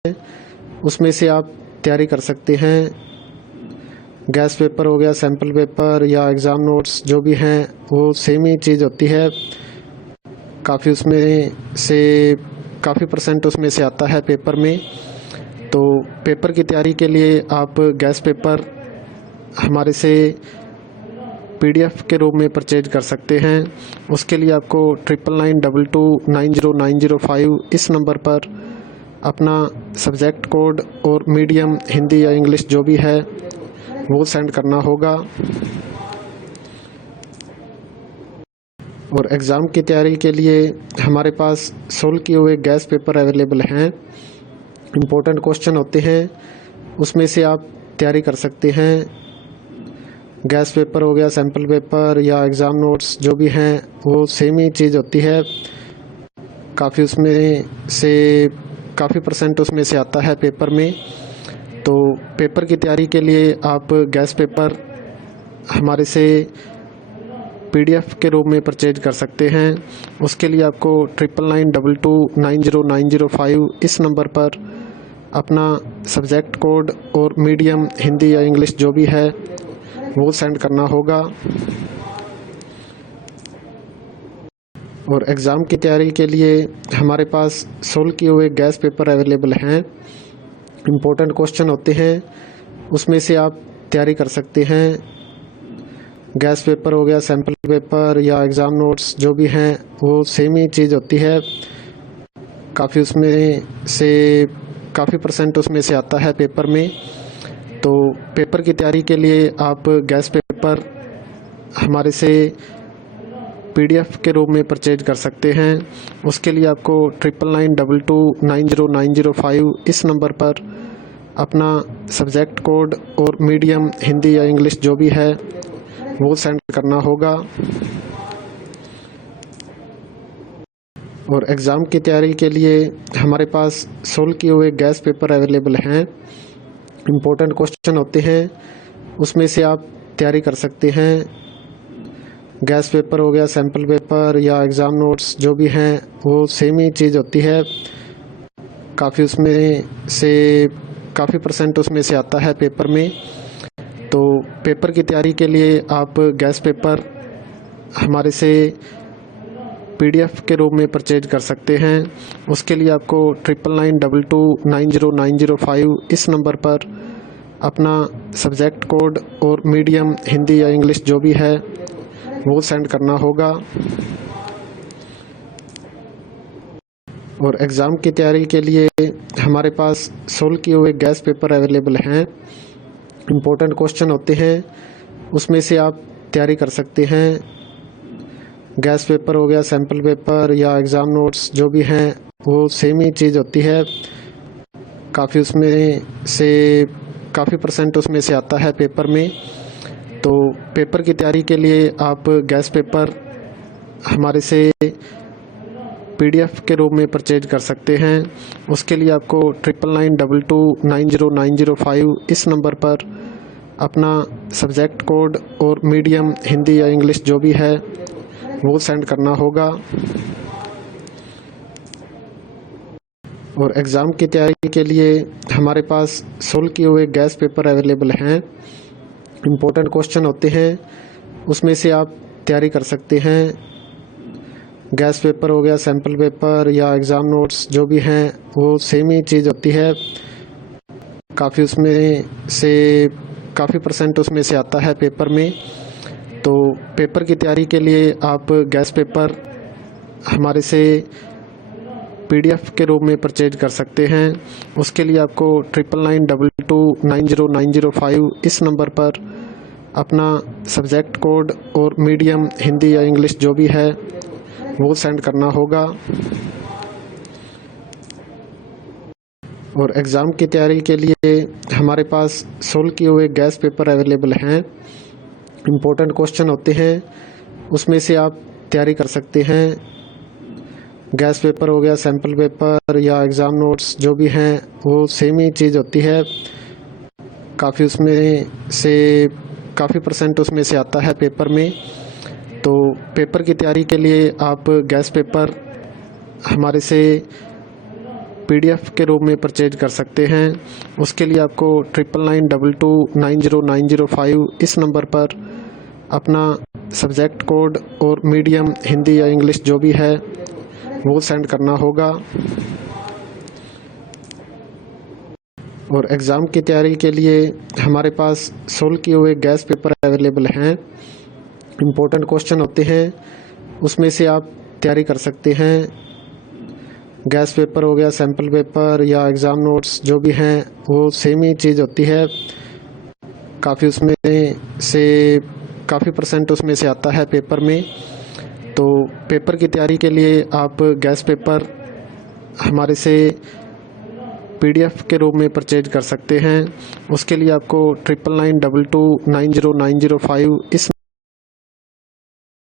उसमें से आप तैयारी कर सकते हैं। गैस पेपर हो गया, सैम्पल पेपर या एग्ज़ाम नोट्स जो भी हैं वो सेम ही चीज़ होती है। काफ़ी उसमें से काफ़ी परसेंट उसमें से आता है पेपर में। तो पेपर की तैयारी के लिए आप गैस पेपर हमारे से PDF के रूप में परचेज कर सकते हैं। उसके लिए आपको 9992290905 इस नंबर पर अपना सब्जेक्ट कोड और मीडियम हिंदी या इंग्लिश जो भी है वो सेंड करना होगा। और एग्ज़ाम की तैयारी के लिए हमारे पास सोल्व किए हुए गैस पेपर अवेलेबल हैं। इम्पोर्टेंट क्वेश्चन होते हैं, उसमें से आप तैयारी कर सकते हैं। गैस पेपर हो गया, सैम्पल पेपर या एग्ज़ाम नोट्स जो भी हैं वो सेम ही चीज़ होती है। काफ़ी उसमें से काफ़ी परसेंट उसमें से आता है पेपर में। तो पेपर की तैयारी के लिए आप गैस पेपर हमारे से PDF के रूप में परचेज कर सकते हैं। उसके लिए आपको 9992290905 इस नंबर पर अपना सब्जेक्ट कोड और मीडियम हिंदी या इंग्लिश जो भी है वो सेंड करना होगा। और एग्ज़ाम की तैयारी के लिए हमारे पास सोल्व किए हुए गैस पेपर अवेलेबल हैं। इम्पोर्टेंट क्वेश्चन होते हैं, उसमें से आप तैयारी कर सकते हैं। गैस पेपर हो गया, सैम्पल पेपर या एग्ज़ाम नोट्स जो भी हैं वो सेम ही चीज़ होती है। काफ़ी उसमें से काफ़ी परसेंट उसमें से आता है पेपर में। तो पेपर की तैयारी के लिए आप गैस पेपर हमारे से PDF के रूप में परचेज कर सकते हैं। उसके लिए आपको 9992290905 इस नंबर पर अपना सब्जेक्ट कोड और मीडियम हिंदी या इंग्लिश जो भी है वो सेंड करना होगा। और एग्ज़ाम की तैयारी के लिए हमारे पास सोल्व किए हुए गैस पेपर अवेलेबल हैं। इम्पोर्टेंट क्वेश्चन होते हैं, उसमें से आप तैयारी कर सकते हैं। गैस पेपर हो गया, सैम्पल पेपर या एग्ज़ाम नोट्स जो भी हैं वो सेम ही चीज़ होती है। काफ़ी उसमें से काफ़ी परसेंट उसमें से आता है पेपर में। तो पेपर की तैयारी के लिए आप गैस पेपर हमारे से PDF के रूप में परचेज कर सकते हैं। उसके लिए आपको 9992290905 इस नंबर पर अपना सब्जेक्ट कोड और मीडियम हिंदी या इंग्लिश जो भी है वो सेंड करना होगा। और एग्ज़ाम की तैयारी के लिए हमारे पास सोल्व किए हुए गैस पेपर अवेलेबल हैं। इम्पोर्टेंट क्वेश्चन होते हैं, उसमें से आप तैयारी कर सकते हैं। गैस पेपर हो गया, सैम्पल पेपर या एग्ज़ाम नोट्स जो भी हैं वो सेम ही चीज़ होती है। काफ़ी उसमें से काफ़ी परसेंट उसमें से आता है पेपर में। तो पेपर की तैयारी के लिए आप गैस पेपर हमारे से PDF के रूप में परचेज कर सकते हैं। उसके लिए आपको 9992290905 इस नंबर पर अपना सब्जेक्ट कोड और मीडियम हिंदी या इंग्लिश जो भी है वो सेंड करना होगा। और एग्ज़ाम की तैयारी के लिए हमारे पास सोल्व किए हुए गैस पेपर अवेलेबल हैं। इम्पोर्टेंट क्वेश्चन होते हैं, उसमें से आप तैयारी कर सकते हैं। गैस पेपर हो गया, सैम्पल पेपर या एग्ज़ाम नोट्स जो भी हैं वो सेम ही चीज़ होती है। काफ़ी उसमें से काफ़ी परसेंट उसमें से आता है पेपर में। तो पेपर की तैयारी के लिए आप गैस पेपर हमारे से PDF के रूप में परचेज कर सकते हैं। उसके लिए आपको 9992290905 इस नंबर पर अपना सब्जेक्ट कोड और मीडियम हिंदी या इंग्लिश जो भी है वो सेंड करना होगा। और एग्ज़ाम की तैयारी के लिए हमारे पास सोल्व किए हुए गैस पेपर अवेलेबल हैं। इम्पोर्टेंट क्वेश्चन होते हैं, उसमें से आप तैयारी कर सकते हैं। गैस पेपर हो गया, सैम्पल पेपर या एग्ज़ाम नोट्स जो भी हैं वो सेम ही चीज़ होती है। काफ़ी उसमें से काफ़ी परसेंट उसमें से आता है पेपर में। तो पेपर की तैयारी के लिए आप गैस पेपर हमारे से PDF के रूप में परचेज कर सकते हैं। उसके लिए आपको 9992290905 इस नंबर पर अपना सब्जेक्ट कोड और मीडियम हिंदी या इंग्लिश जो भी है वो सेंड करना होगा। और एग्ज़ाम की तैयारी के लिए हमारे पास सोल्व किए हुए गैस पेपर अवेलेबल हैं। इम्पोर्टेंट क्वेश्चन होते हैं, उसमें से आप तैयारी कर सकते हैं। गैस पेपर हो गया, सैम्पल पेपर या एग्ज़ाम नोट्स जो भी हैं वो सेम ही चीज़ होती है। काफ़ी उसमें से काफ़ी % उसमें से आता है पेपर में। तो पेपर की तैयारी के लिए आप गैस पेपर हमारे से PDF के रूप में परचेज कर सकते हैं। उसके लिए आपको 9992290905 इस